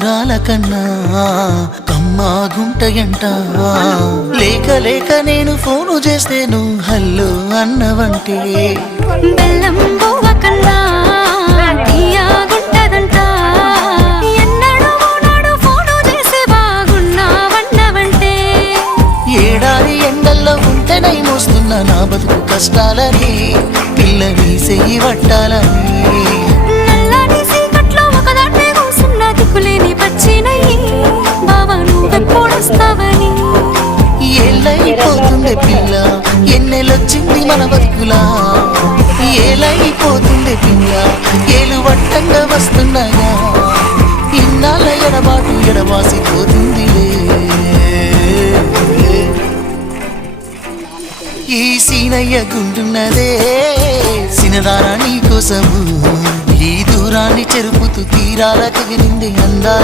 మధురాల కన్నా కమ్మా గుంటయంట లేక లేక నేను ఫోను చేస్తే నువ్వు హల్లో అన్నవంటే బెల్లం బువ్వ కన్నా తీయగుంటదంట ఎన్నడూ నాడు ఫోను చేసే బాగున్నావన్నవంటే ఏడాది ఎండల్లో ఉంటేనై మోస్తున్న నా బతుకు కష్టాలని పిల్లని చెయ్యి పట్టాలని నల్లని సీకట్లో ఒకదాన్నే కూసున్న దిక్కులేని పచ్చినయ్యి బావ నువ్వెప్పుడొస్తావని ఏళ్ళైపోతుండే పిల్ల ఎన్నెలొచ్చింది మన బతుకులా ఏలైపోతుండే పిల్ల ఏలు వట్టంగా వస్తున్నాయా ఇన్నాళ్ళ ఎడబాటు ఎడవాసిపోతుందిలే ఈ సీనయ్య గుంటున్నదే సినదారా నీ కోసము ఈ దూరాన్ని చెరుపుతూ తీరాల తెగిరింది అందా